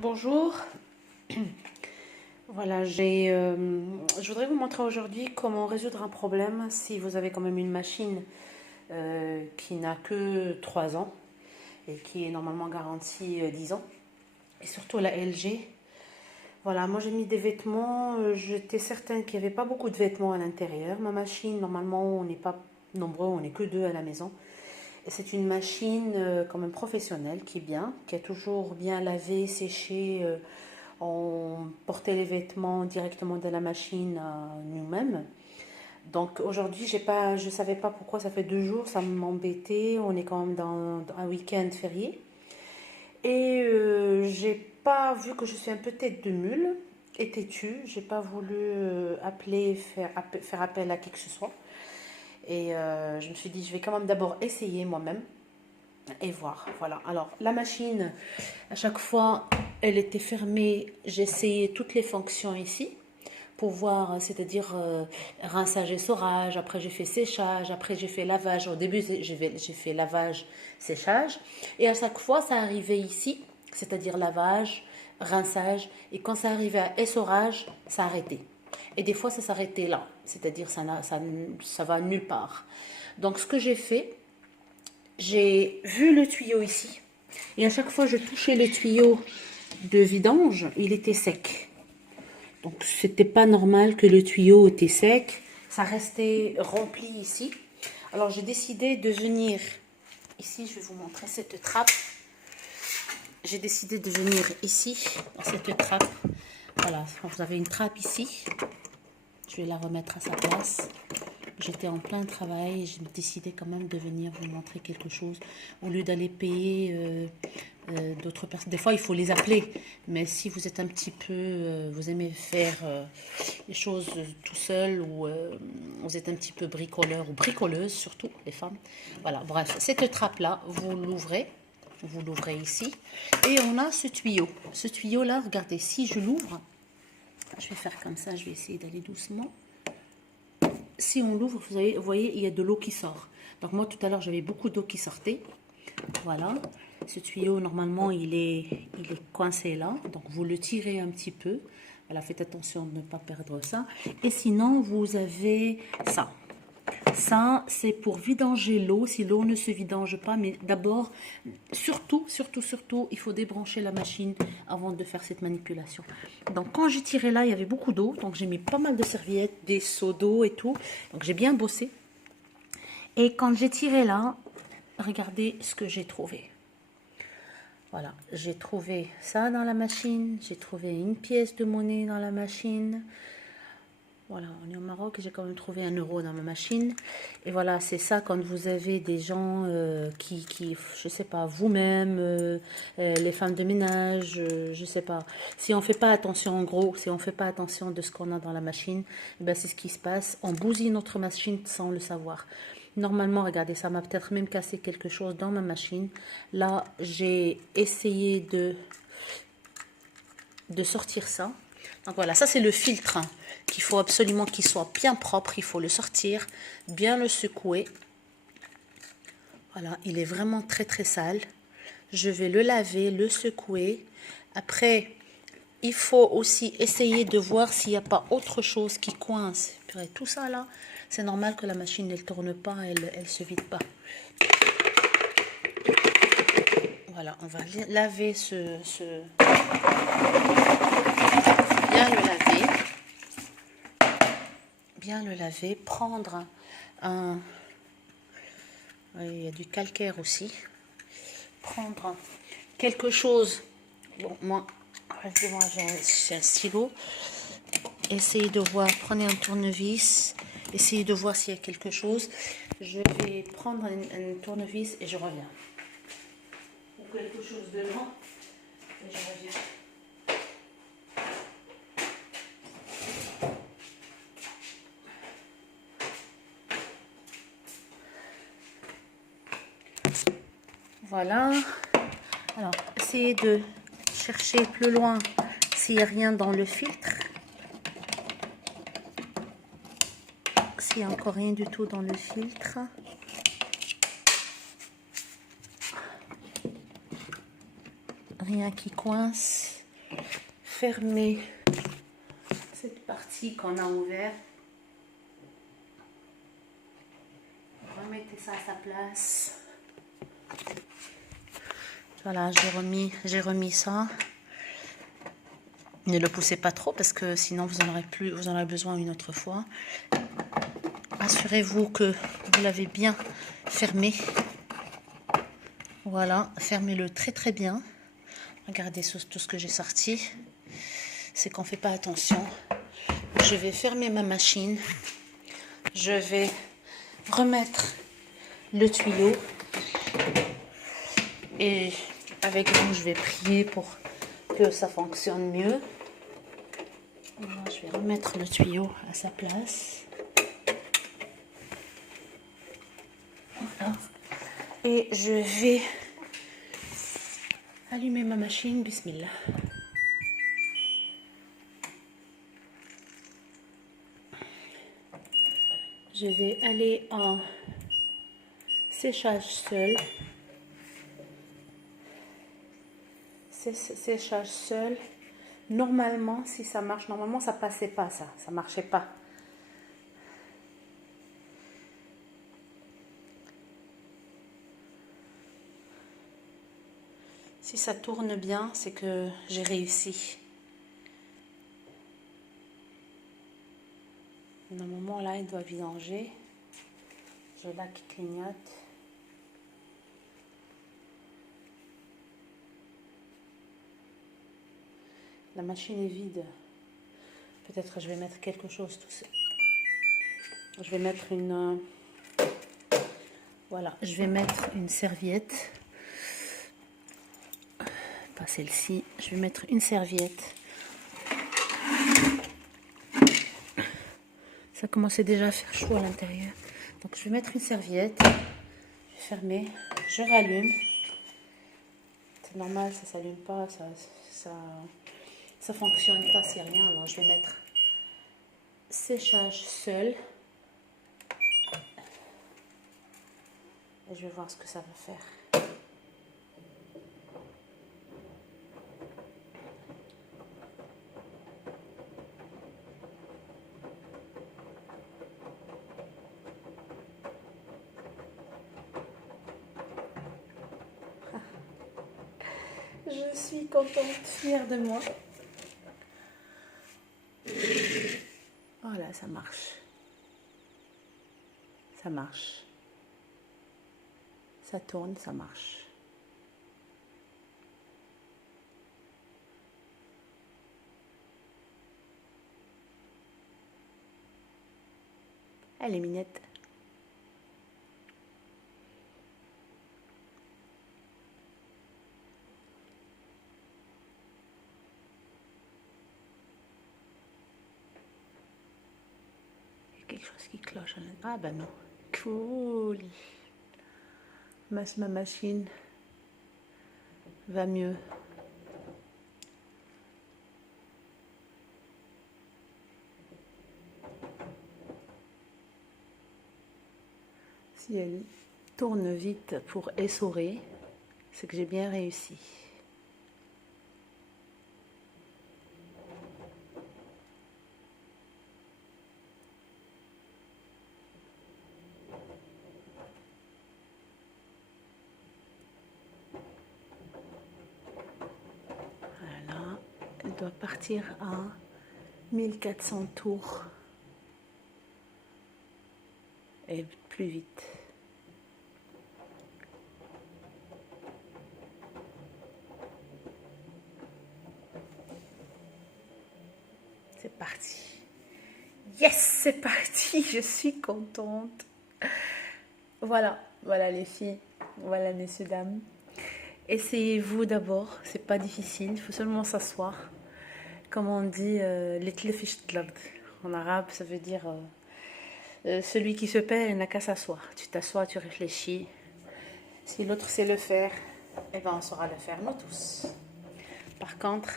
Bonjour, voilà, je voudrais vous montrer aujourd'hui comment résoudre un problème si vous avez quand même une machine qui n'a que 3 ans et qui est normalement garantie 10 ans, et surtout la LG. Voilà, moi j'ai mis des vêtements, j'étais certaine qu'il n'y avait pas beaucoup de vêtements à l'intérieur. Ma machine, normalement, on n'est pas nombreux, on n'est que deux à la maison. Et c'est une machine quand même professionnelle qui a toujours bien lavé, séché. On portait les vêtements directement de la machine à nous-mêmes. Donc aujourd'hui, je ne savais pas pourquoi ça fait 2 jours, ça m'embêtait. On est quand même dans un week-end férié. Et j'ai pas vu que je suis un peu tête de mule et têtue. J'ai pas voulu faire appel à qui que ce soit. Et je me suis dit, je vais quand même d'abord essayer moi-même et voir. Voilà. Alors la machine, à chaque fois, elle était fermée. J'ai essayé toutes les fonctions ici pour voir, c'est-à-dire rinçage et essorage. Après, j'ai fait séchage. Après, j'ai fait lavage. Au début, j'ai fait lavage, séchage. Et à chaque fois, ça arrivait ici, c'est-à-dire lavage, rinçage. Et quand ça arrivait à essorage, ça arrêtait. Et des fois, ça s'arrêtait là, c'est-à-dire ça va nulle part. Donc, ce que j'ai fait, j'ai vu le tuyau ici. Et à chaque fois, je touchais le tuyau de vidange, il était sec. Donc, c'était pas normal que le tuyau était sec. Ça restait rempli ici. Alors, j'ai décidé de venir ici. Je vais vous montrer cette trappe. J'ai décidé de venir ici, dans cette trappe. Voilà, vous avez une trappe ici. Je vais la remettre à sa place. J'étais en plein travail et j'ai décidé quand même de venir vous montrer quelque chose au lieu d'aller payer d'autres personnes. Des fois, il faut les appeler, mais si vous êtes un petit peu, vous aimez faire les choses tout seul ou vous êtes un petit peu bricoleur ou bricoleuse, surtout les femmes. Voilà, bref, cette trappe-là, vous l'ouvrez ici et on a ce tuyau. Ce tuyau-là, regardez, si je l'ouvre, je vais faire comme ça, je vais essayer d'aller doucement. Si on l'ouvre, vous voyez, il y a de l'eau qui sort. Donc moi, tout à l'heure, j'avais beaucoup d'eau qui sortait. Voilà. Ce tuyau, normalement, il est coincé là. Donc, vous le tirez un petit peu. Voilà, faites attention de ne pas perdre ça. Et sinon, vous avez ça. Ça, c'est pour vidanger l'eau, si l'eau ne se vidange pas. Mais d'abord, surtout, il faut débrancher la machine avant de faire cette manipulation. Donc, quand j'ai tiré là, il y avait beaucoup d'eau. Donc, j'ai mis pas mal de serviettes, des seaux d'eau et tout. Donc, j'ai bien bossé. Et quand j'ai tiré là, regardez ce que j'ai trouvé. Voilà, j'ai trouvé ça dans la machine. J'ai trouvé une pièce de monnaie dans la machine. Voilà, on est au Maroc et j'ai quand même trouvé 1 euro dans ma machine. Et voilà, c'est ça quand vous avez des gens je sais pas, vous-même, les femmes de ménage, je sais pas. Si on fait pas attention, en gros, si on fait pas attention de ce qu'on a dans la machine, eh ben c'est ce qui se passe. On bousille notre machine sans le savoir. Normalement, regardez, ça m'a peut-être même cassé quelque chose dans ma machine. Là, j'ai essayé de sortir ça. Donc voilà, ça c'est le filtre qu'il faut absolument qu'il soit bien propre. Il faut le sortir, bien le secouer. Voilà, il est vraiment très très sale. Je vais le laver, le secouer. Après, il faut aussi essayer de voir s'il n'y a pas autre chose qui coince. Tout ça là, c'est normal que la machine ne tourne pas, elle se vide pas. Voilà, on va laver bien le laver. Bien le laver, prendre un... Oui, il y a du calcaire aussi. Prendre quelque chose. Bon, moi j'ai un stylo. Essayez de voir, prenez un tournevis. Essayez de voir s'il y a quelque chose. Je vais prendre un tournevis et je reviens. Ou quelque chose dedans et je reviens. Voilà. Alors, essayez de chercher plus loin s'il n'y a rien dans le filtre. S'il n'y a encore rien du tout dans le filtre. Rien qui coince. fermer cette partie qu'on a ouverte. Remettez ça à sa place. Voilà, j'ai remis ça. Ne le poussez pas trop parce que sinon vous en aurez besoin une autre fois. Assurez-vous que vous l'avez bien fermé. Voilà, fermez-le très très bien. Regardez tout ce que j'ai sorti. C'est qu'on ne fait pas attention. Je vais fermer ma machine. Je vais remettre le tuyau. Et avec vous, je vais prier pour que ça fonctionne mieux. Alors, je vais remettre le tuyau à sa place. Voilà. Et je vais allumer ma machine. Bismillah. Je vais aller en séchage seul. Séchage seul. Normalement, si ça marche, normalement ça passait pas ça marchait pas. Si ça tourne bien, c'est que j'ai réussi. Normalement là, il doit vidanger. J'ai là qui clignote. La machine est vide. Peut-être que je vais mettre quelque chose tout seul. Je vais mettre une... voilà, je vais mettre une serviette. Pas celle-ci. Je vais mettre une serviette. Ça commençait déjà à faire chaud à l'intérieur. Donc je vais mettre une serviette. Je vais fermer. Je rallume. C'est normal, ça s'allume pas. Ça fonctionne pas, c'est rien. Alors je vais mettre séchage seul. Et je vais voir ce que ça va faire. Je suis contente, fière de moi. Voilà, ça marche. Ça marche. Ça tourne, ça marche. Elle est mignette. Il y a quelque chose qui cloche. Ah ben non. Cool. Ma machine va mieux. Si elle tourne vite pour essorer, c'est que j'ai bien réussi. Voilà, elle doit partir à 1400 tours et plus vite. C'est parti. Yes, c'est parti. Je suis contente. Voilà, voilà les filles. Voilà messieurs, dames. Essayez-vous d'abord. C'est pas difficile. Il faut seulement s'asseoir. Comme on dit, en arabe, ça veut dire celui qui se perd, il n'a qu'à s'asseoir. Tu t'assois, tu réfléchis. Si l'autre sait le faire, eh ben on saura le faire, nous tous. Par contre,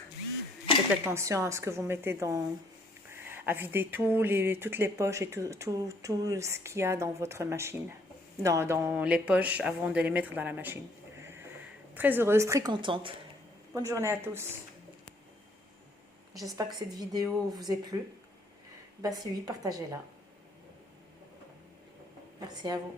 faites attention à ce que vous mettez à vider toutes les poches et tout ce qu'il y a dans votre machine. Dans les poches avant de les mettre dans la machine. Très heureuse, très contente. Bonne journée à tous. J'espère que cette vidéo vous ait plu. Bah si oui, partagez-la. Merci à vous.